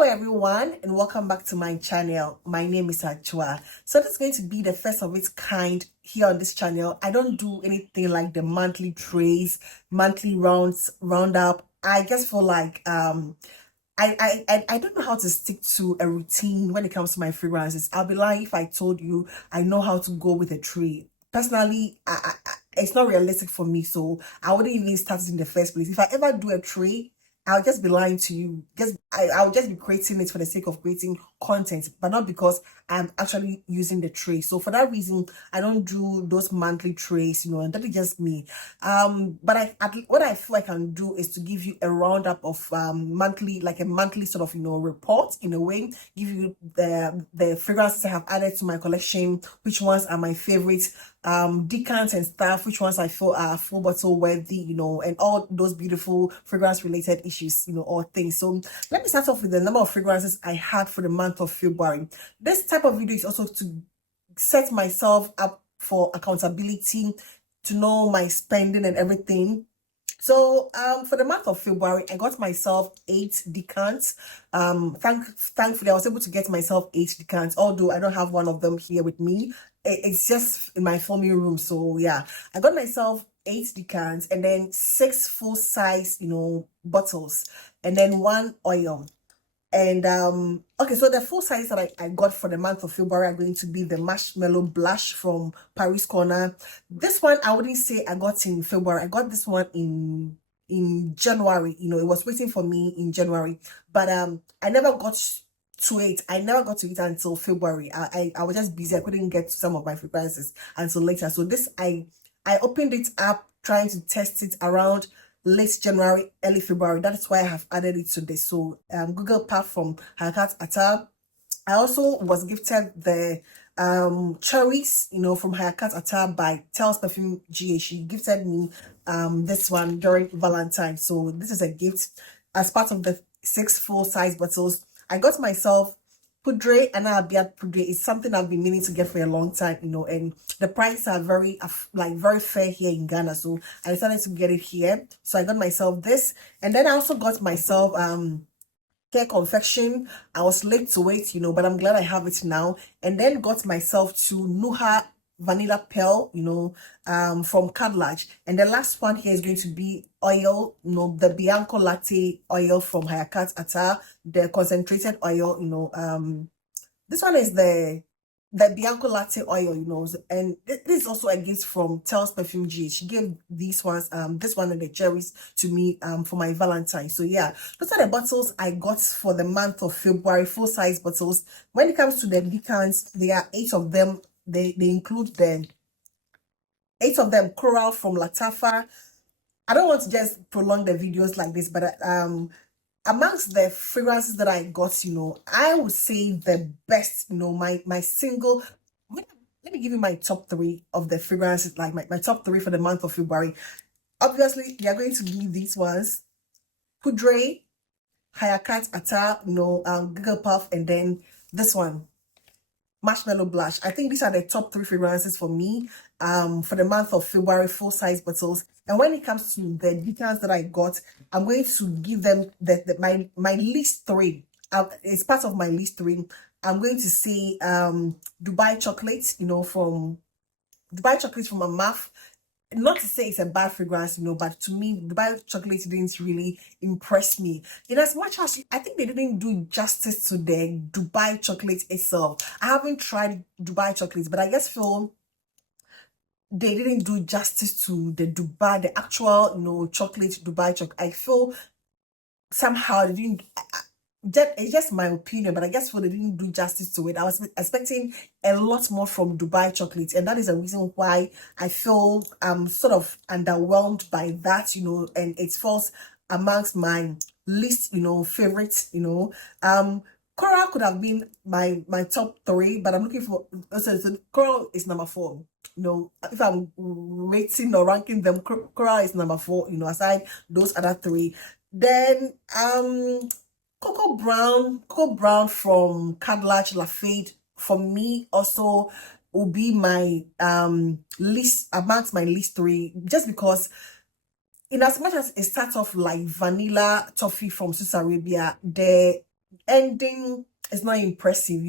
Hello everyone and welcome back to my channel. My name is Achua. So this is going to be the first of its kind here on this channel. I don't do anything like the monthly trays, monthly roundup. I just feel like I don't know how to stick to a routine when it comes to my fragrances. I'll be lying if I told you I know how to go with a tray. Personally, it's not realistic for me, so I wouldn't even start it in the first place. If I ever do a tray, I'll just be lying to you. I'll just be creating it for the sake of creating content, but not because I'm actually using the tray. So for that reason, I don't do those monthly trays, and that is just me. But what I feel I can do is to give you a roundup of monthly, like a monthly sort of report in a way. Give you the fragrances I have added to my collection, which ones are my favorites, decants and stuff, which ones I feel are full bottle worthy, and all those beautiful fragrance related issues, or things. So let me start off with the number of fragrances I had for the month of February. This type of video is also to set myself up for accountability, to know my spending and everything. So for the month of February, I got myself 8 decants. Thankfully I was able to get myself 8 decants, although I don't have one of them here with me. It's just in my filming room. So yeah, I got myself 8 decants and then 6 full size bottles, and then 1 oil. And okay, so the full size that I got for the month of February are going to be the Marshmallow Blush from Paris Corner. This one I wouldn't say I got in February. I got this one in January. It was waiting for me in January, but I never got to it. I never got to it until February. I was just busy. I couldn't get to some of my fragrances until later. So this I opened it up trying to test it around late January, early February. That's why I have added it to this. So Google Path from Hayakart Attar. I also was gifted the cherries, from Hayakart Attar by Tels Perfume GA. She gifted me this one during Valentine's. So this is a gift as part of the 6 full size bottles. I got myself Poudre and Abiat Poudre. Is something I've been meaning to get for a long time, and the prices are very fair here in Ghana. So I decided to get it here. So I got myself this, and then I also got myself Care Confection. I was late to wait, but I'm glad I have it now. And then got myself to Nuha Vanilla Pearl, from Cadlage. And the last one here is going to be oil, the Bianco Latte oil from Hayakart Attar, the concentrated oil, this one is the Bianco Latte oil, and this is also a gift from Tels Perfume G. She gave these ones, this one and the cherries to me for my Valentine. So yeah, those are the bottles I got for the month of February, full size bottles. When it comes to the decants, there are 8 of them. They include the 8 of them Coral from Lattafa. I don't want to just prolong the videos like this, but amongst the fragrances that I got, I would say the best, my single. Let me give you my top 3 of the fragrances, like my top 3 for the month of February. Obviously, they are going to be these ones: Poudre, Hayakart Attar, Google Puff, and then this one, Marshmallow Blush. I think these are the top 3 fragrances for me for the month of February, full size bottles. And when it comes to the decants that I got, I'm going to give them my list 3. It's part of my list 3. I'm going to say Dubai Chocolate, from Dubai Chocolate from Amaf. Not to say it's a bad fragrance, but to me, Dubai Chocolate didn't really impress me. In as much as I think they didn't do justice to the Dubai Chocolate itself. I haven't tried Dubai Chocolates, but I just feel they didn't do justice to the actual, chocolate Dubai chocolate. I feel somehow they didn't. It's just my opinion, but I guess they didn't do justice to it. I was expecting a lot more from Dubai Chocolate, and that is a reason why I feel sort of underwhelmed by that, and it falls amongst my list, favorites, Coral could have been my top 3, but I'm looking for so Coral is number 4. If I'm rating or ranking them, Coral is number 4, aside those other 3. Then Cocoa Brown from Cadlage Lafayette for me also will be my list, amongst my list 3, just because in as much as it starts off like vanilla toffee from Swiss Arabia, the ending is not impressive.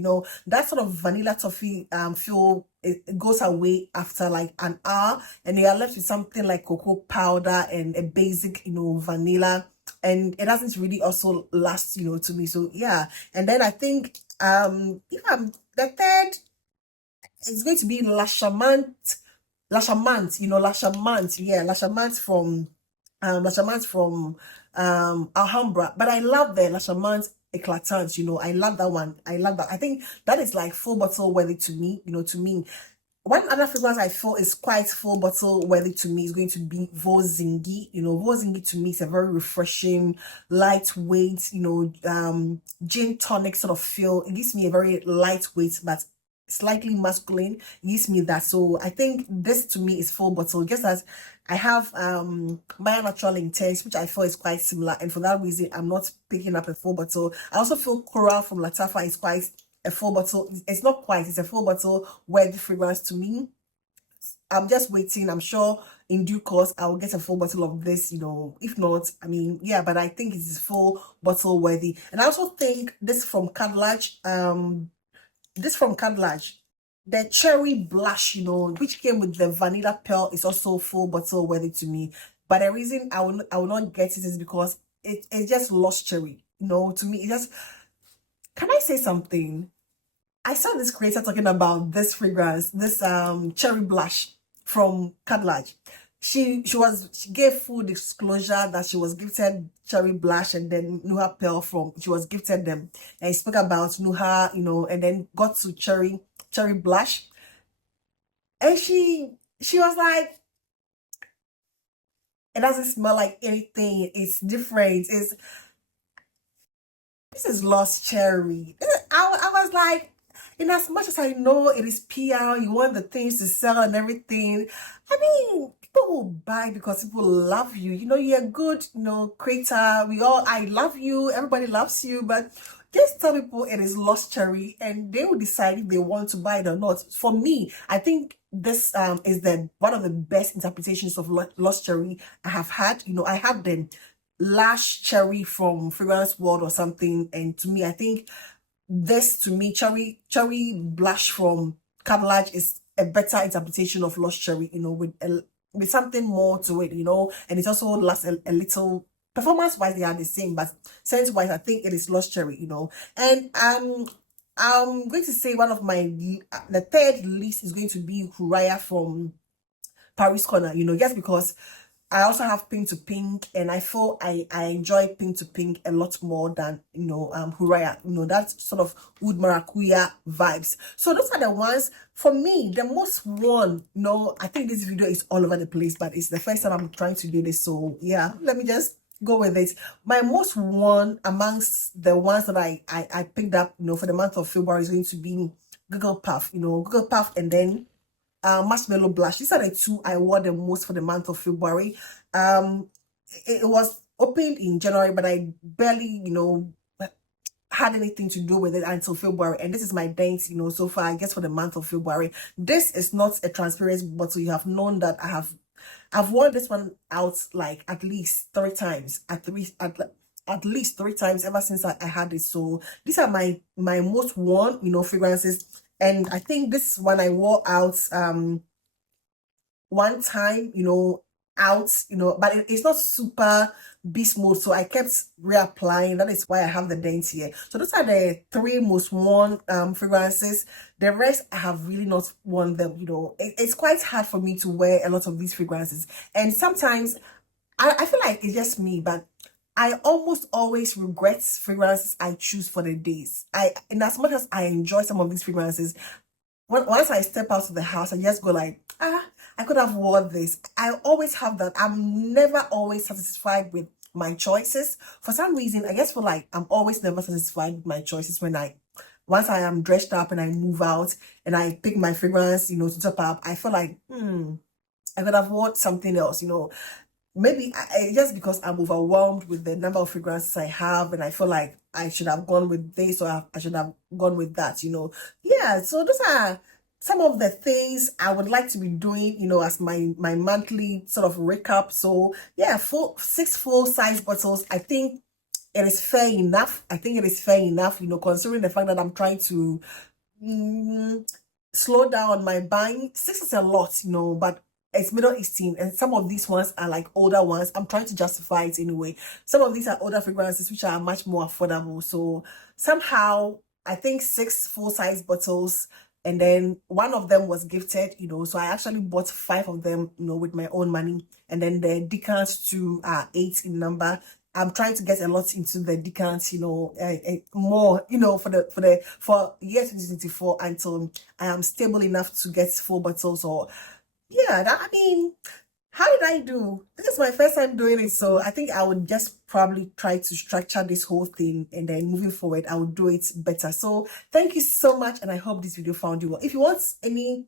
That sort of vanilla toffee feel, it goes away after like an hour, and you are left with something like cocoa powder and a basic, vanilla, and it doesn't really also last, to me. So yeah, and then I think if I'm the third, it's going to be Lashamant, Lashamant, yeah, Lashamant from Alhambra. But I love the Lashamant Eclatant, I love that one. I love that. I think that is like full bottle worthy to me, to me. One other fragrance I feel is quite full bottle worthy to me is going to be Vozingi. Vozingi to me is a very refreshing, lightweight, gin tonic sort of feel. It gives me a very lightweight but slightly masculine. It gives me that. So I think this to me is full bottle. Just as I have Maya Natural Intense, which I feel is quite similar, and for that reason I'm not picking up a full bottle. I also feel Coral from Latafa is quite a full bottle. It's not quite, it's a full bottle worthy fragrance to me. I'm just waiting. I'm sure in due course I'll get a full bottle of this, if not, I mean, yeah, but I think it's full bottle worthy. And I also think this from Cadlage, the cherry blush, which came with the vanilla pearl, is also full bottle worthy to me. But the reason I will not get it is because it's just lost cherry. To me, it just, can I say something? I saw this creator talking about this fragrance, this cherry blush from Cadlage. She gave full disclosure that she was gifted cherry blush and then Nuha Pearl she was gifted them. And he spoke about Nuha, and then got to cherry blush. And she was like, it doesn't smell like anything. It's different. This is lost cherry. I was like, in as much as I know it is PR, you want the things to sell and everything. I mean, people will buy because people love you. You're a good, creator. I love you. Everybody loves you. But just tell people it is lost cherry and they will decide if they want to buy it or not. For me, I think this is one of the best interpretations of lost cherry I have had. I have the Lash Cherry from Fragrance World or something, and to me, I think this, to me, cherry blush from Cadlage is a better interpretation of lost cherry, with something more to it, and it also lasts a little. Performance wise they are the same, but scent wise I think it is lost cherry, and I'm going to say one of the third list is going to be Huraya from Paris Corner, just because I also have Pink to Pink, and I feel I enjoy Pink to Pink a lot more than Huraya. That sort of wood maracuya vibes. So those are the ones for me. The most one, I think this video is all over the place, but it's the first time I'm trying to do this. So yeah, let me just go with it. My most one amongst the ones that I picked up, for the month of February is going to be Google Puff. Google Puff, and then Marshmallow Blush. These are the two I wore the most for the month of February. It was opened in January, but I barely, had anything to do with it until February. And this is my dent, so far, I guess, for the month of February. This is not a transparent bottle. You have known that I've worn this one out like at least 3 times. At least 3 times ever since I had it. So these are my most worn, fragrances. And I think this one I wore out one time, but it's not super beast mode, so I kept reapplying. That is why I have the dent here. So those are the 3 most worn fragrances. The rest I have really not worn them. It's quite hard for me to wear a lot of these fragrances, and sometimes I feel like it's just me, but I almost always regret fragrances I choose for the days. In as much as I enjoy some of these fragrances, once I step out of the house, I just go like, I could have worn this. I always have that. I'm never always satisfied with my choices. For some reason, I just feel like I'm always never satisfied with my choices once I am dressed up and I move out and I pick my fragrance, to top up, I feel like, I could have worn something else, Maybe just because I'm overwhelmed with the number of fragrances I have, and I feel like I should have gone with this or I should have gone with that, Yeah, so those are some of the things I would like to be doing, as my monthly sort of recap. So yeah, 6 full size bottles. I think it is fair enough. I think it is fair enough, considering the fact that I'm trying to slow down my buying. 6 is a lot, but it's Middle Eastern, and some of these ones are like older ones. I'm trying to justify it anyway. Some of these are older fragrances which are much more affordable. So somehow I think 6 full-size bottles, and then one of them was gifted, so I actually bought 5 of them, with my own money, and then the decants too are 8 in number. I'm trying to get a lot into the decants, more, for year 2024 until I am stable enough to get full bottles. Or yeah, I mean, how did I do? This is my first time doing it, so I think I would just probably try to structure this whole thing, and then moving forward, I will do it better. So thank you so much, and I hope this video found you well. If you want any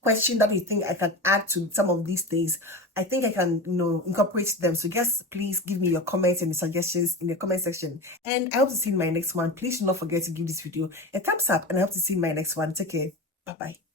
question that you think I can add to some of these things, I think I can, incorporate them. So just please give me your comments and suggestions in the comment section. And I hope to see you in my next one. Please do not forget to give this video a thumbs up, and I hope to see you in my next one. Take care. Bye-bye.